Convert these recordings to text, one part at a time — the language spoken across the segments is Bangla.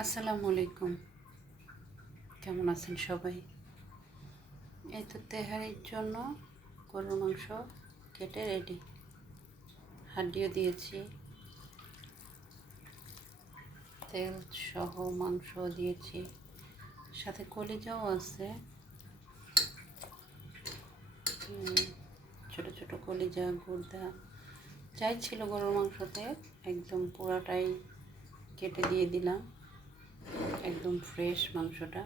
আসসালামু আলাইকুম। কেমন আছেন সবাই? এই তো তেহারির জন্য গরুর মাংস কেটে রেডি হাড্ডিও দিয়েছি। তেল সহ মাংস দিয়েছি। সাথে কলিজাও আছে। ছোট ছোট কলিজা গুর্দা যাই ছিল গরুর মাংসতে, একদম পুরাটাই কেটে দিয়ে দিলাম। একদম ফ্রেশ মাংসটা।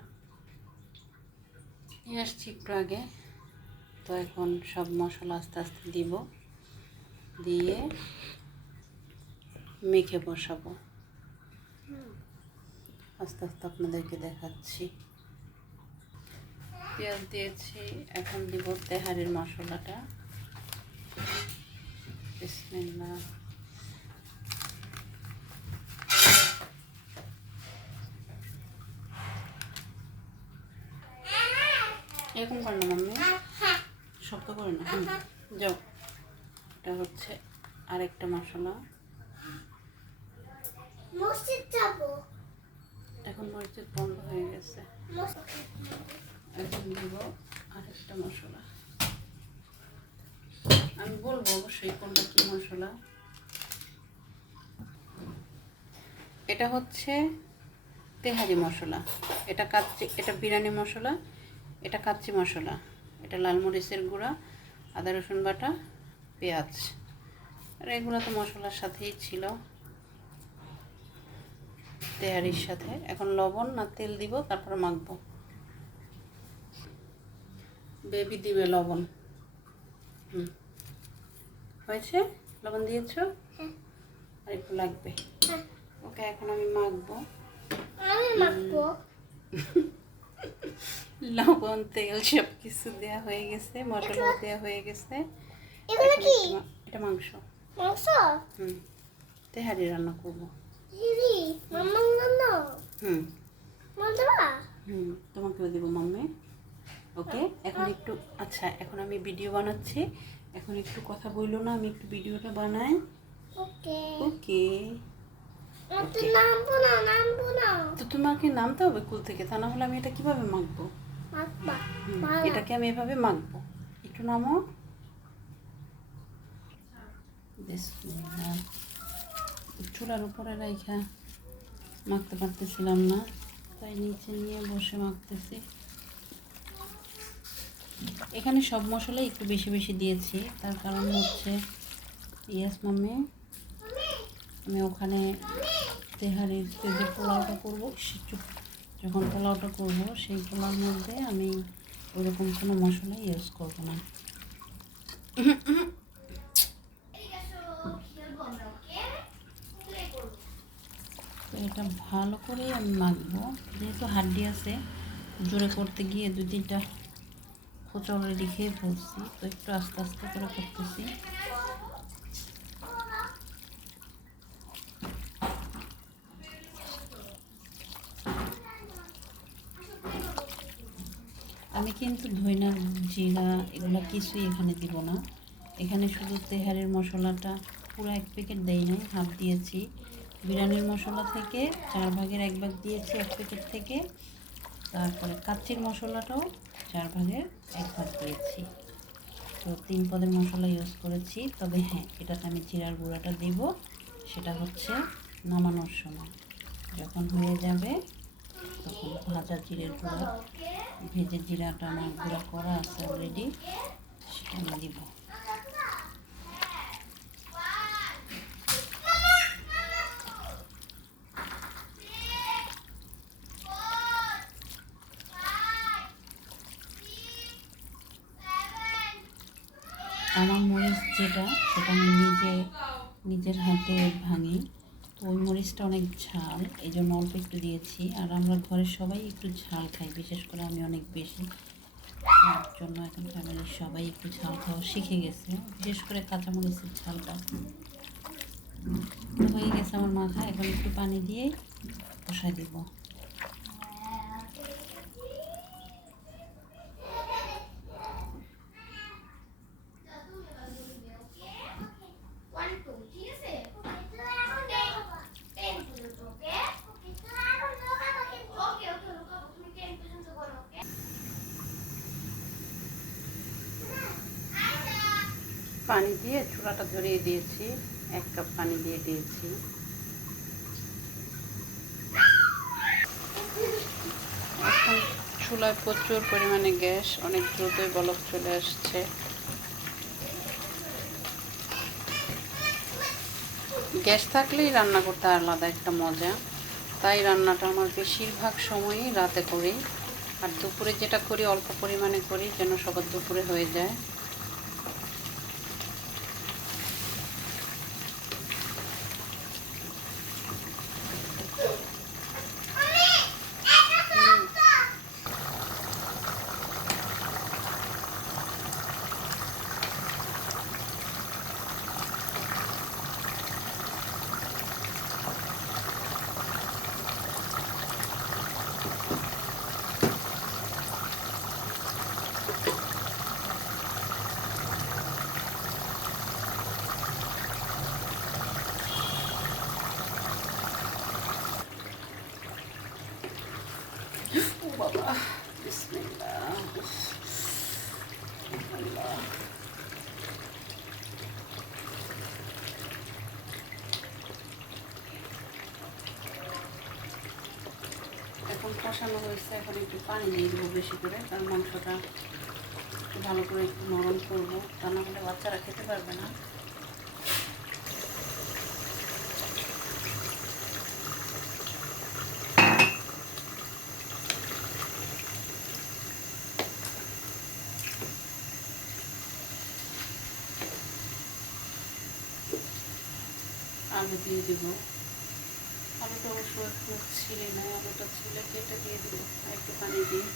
নিয়ে আসছি একটু আগে। তো এখন সব মশলা আস্তে আস্তে দিব। দিয়ে মেখে বসাবো। আস্তে আস্তে আপনাদেরকে দেখাচ্ছি। পেঁয়াজ দিয়েছি, এখন দিব তেহারির মশলাটা। বিসমিল্লাহ এরকম করে না, মাম্মি। শক্ত করে না যাও। এটা হচ্ছে আরেকটা মশলা। এখন মসজিদ বন্ধ হয়ে গেছে। এখন দিব আরেকটা মশলা। আমি বলব অবশ্যই কোনটা কী মশলা। এটা হচ্ছে তেহারি মশলা। এটা কাচ্চি, এটা বিরিয়ানি মশলা, এটা কাচ্চি মশলা, এটা লাল মরিচের গুঁড়া, আদা, রসুন বাটা, পেঁয়াজ। আর এগুলো তো মশলার সাথেই ছিল। তেহারির সাথে। এখন লবণ না তেল দিব, তারপরে মাখবো। বেবি দিবে লবণ। হুম। হয়েছে? লবণ দিয়েছ? হ্যাঁ। আর একটু লাগবে। হ্যাঁ। ওকে এখন আমি মাখবো। আমি মাখবো। লবণ তেল সব কিছু দেওয়া হয়ে গেছে মশলা দেওয়া হয়ে গেছে। এগুলো কি? এটা মাংস। মাংস? হুম। তেহারি রান্না করব। হুম। হুম তোমাকেও দেবো মাম্মি। ওকে এখন একটু আচ্ছা এখন আমি ভিডিও বানাচ্ছি। এখন একটু কথা বলল না আমি একটু ভিডিওটা বানাই। ওকে। ওকে। তো নামবো না নামবো না। তো তোমাকে নামতে হবে কুল থেকে তা না হলে আমি এটা কীভাবে মাখবো? এটাকে আমি এভাবে মাখবো। একটু নামো। চুলার উপরে রাইখা মাখতে পারতেছিলাম না তাই নিচে নিয়ে বসে মাখতেছি। এখানে সব মশলা একটু বেশি বেশি দিয়েছি। তার কারণ হচ্ছে ইয়াস মাম্মি, আমি ওখানে তেহারির যে পোলাওটা করব। যখন পোলাওটা করব, সেই পোলাওর মধ্যে আমি ওরকম কোনো মশলা ইউজ করব না। তো এটা ভালো করে আমি মাখবো। যেহেতু হাড্ডি আছে, জোরে করতে গিয়ে দু তিনটা অলরেডি খেয়ে ফেলছি তো একটু আস্তে আস্তে করে করতেছি। আমি কিন্তু ধইনা, জিরা এগুলো কিছুই এখানে দিব না। এখানে শুধু তেহারের মশলাটা পুরো এক প্যাকেট দেই নাই, হাফ দিয়েছি। বিরিয়ানির মশলা থেকে চার ভাগের এক ভাগ দিয়েছি এক প্যাকেট থেকে। তারপরে কাচ্চির মশলাটাও চার ভাগের এক ভাগ দিয়েছি। তো তিন পদের মশলা ইউজ করেছি, তবে হ্যাঁ এটাতে আমি জিরার গুঁড়াটা দিব। সেটা হচ্ছে নামানোর সময়। যখন হয়ে যাবে, তখন ভাজা জিরের গুঁড়া, ভেজে জিরাটা আমার গুঁড়া করা আছে অলরেডি সেটা আমি দিব আমার মরিচ যেটা সেটা আমি নিজে নিজের হাতে ভাঙি। তো ওই মরিচটা অনেক ঝাল এই জন্য অল্প একটু দিয়েছি। আর আমরা ঘরের সবাই একটু ঝাল খাই, বিশেষ করে আমি অনেক বেশি। তার জন্য এখন ফ্যামিলির সবাই একটু ঝাল খাওয়া শিখে গেছে, বিশেষ করে কাঁচামরিচের ঝালটা। হয়ে গেছে আমার মাথা এখন একটু পানি দিয়ে বসাই দিব। পানি দিয়ে চুলাটা ধরিয়ে দিয়েছি, এক কাপ পানি দিয়ে দিয়েছি। এখন চুলায় প্রচুর পরিমাণে গ্যাস, অনেক দ্রুতই বলক চলে আসছে। গ্যাস থাকলেই রান্না করতে আলাদা একটা মজা। তাই রান্নাটা আমার বেশিরভাগ সময়ই রাতে করি। আর দুপুরে যেটা করি, অল্প পরিমাণে করি, যেন সবার দুপুরে হয়ে যায়। বাবা এখন কষানো হয়েছে, এখন একটু পানি দিয়ে দেবো বেশি করে, কারণ মাংসটা ভালো করে একটু নরম করব। তা না হলে বাচ্চারা খেতে পারবে না। আলু দিয়ে দেব। আলুটা অবশ্য ছিলে না আলুটা ছিলে কেটে দিয়ে দেবো। একটু পানি দিয়ে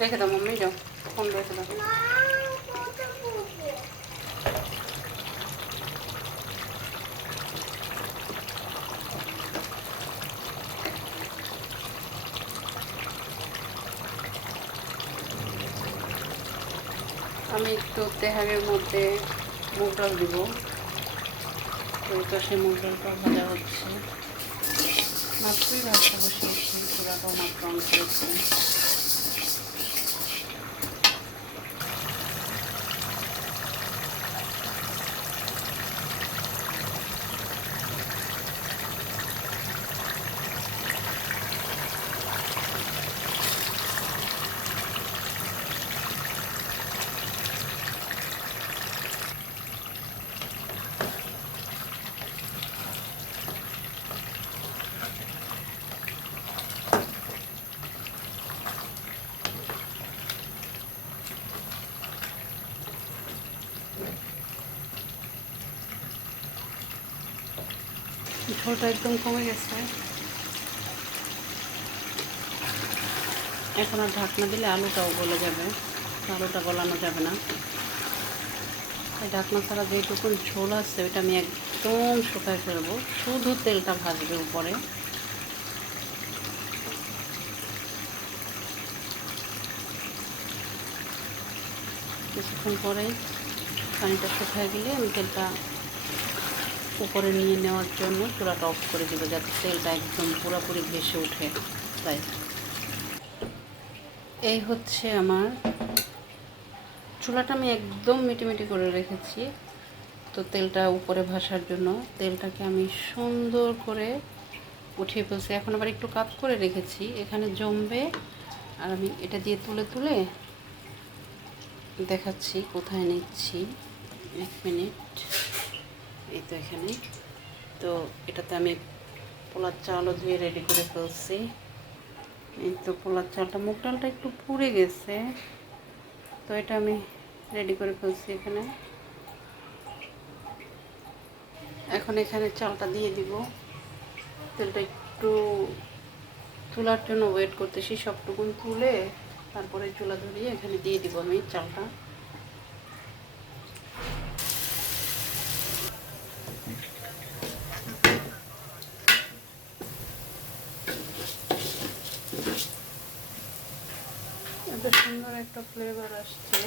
রেখে দাও মাম্মি যাও ফোন রেখে দাও আমি একটু তেহারের মধ্যে মুগ ডাল দিব। এই পাশে মুগ ডালটা ভাজা হচ্ছে। মাত্রই ভাজতে বসিয়েছি চূড়াটাও মাত্র অন ঝোলটা একদম কমে গেছে। এখন আর ঢাকনা দিলে আলুটাও গলে যাবে, আলুটা গলানো যাবে না। ঢাকনা ছাড়া যেটুকু ঝোল আছে, ওইটা আমি একদম শুকায় ফেলব। শুধু তেলটা ভাজবে উপরে। কিছুক্ষণ পরে পানিটা শুকায় গেলে আমি তেলটা উপরে নিয়ে নেওয়ার জন্য চূড়াটা অফ করে দেবো যাতে তেলটা একদম পুরোপুরি ভেসে ওঠে। তাই। এই হচ্ছে আমার চুলাটা আমি একদম মিটিমিটি করে রেখেছি। তো তেলটা উপরে ভাসার জন্য তেলটাকে আমি সুন্দর করে উঠিয়ে ফেলছি। এখন আবার একটু কাপ করে রেখেছি। এখানে জমবে। আর আমি এটা দিয়ে তুলে তুলে দেখাচ্ছি, কোথায় নিচ্ছি। এক মিনিট। এই তো এখানে। তো এটাতে আমি পোলার চালও ধুয়ে রেডি করে ফেলছি। এই তো পোলার চালটা, মুগ ডালটা একটু পুড়ে গেছে। তো এটা আমি রেডি করে ফেলছি এখানে। এখন এখানে চালটা দিয়ে দিব। তেলটা একটু চুলার জন্য ওয়েট করতেছি, সবটুকুন তুলে তারপরে চুলা ধরিয়ে এখানে দিয়ে দিব আমি চালটা। সুন্দর একটা ফ্লেভার আসছে।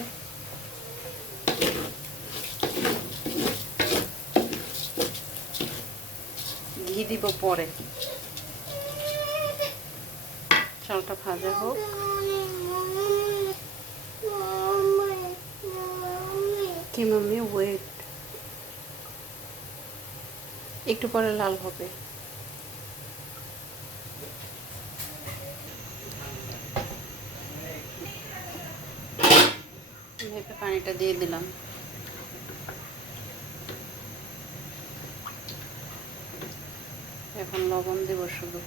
ঘি দিব পরে। চালটা ভাজা হোক। কি মাম্মি ওয়েট একটু পরে লাল হবে ভেপে পানিটা দিয়ে দিলাম। এখন লবণ দেব শুধু।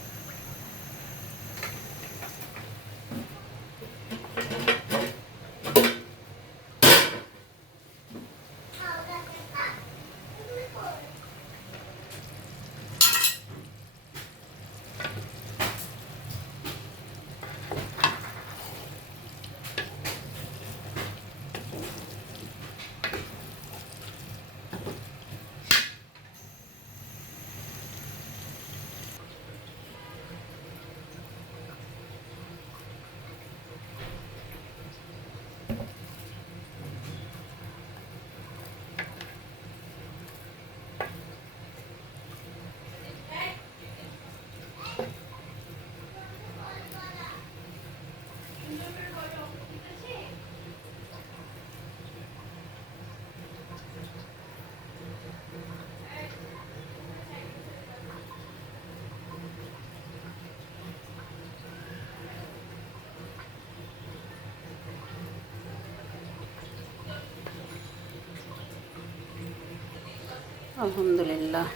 আলহামদুলিল্লাহ,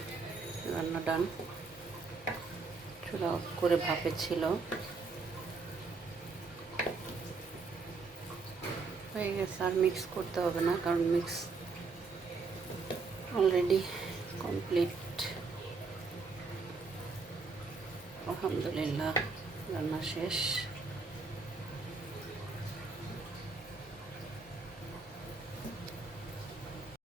রান্না ডান চুলা অফ করে ভাপে ছিল। হয়ে গেছে, আর মিক্স করতে হবে না, কারণ মিক্স অলরেডি কমপ্লিট আলহামদুলিল্লাহ, রান্না শেষ।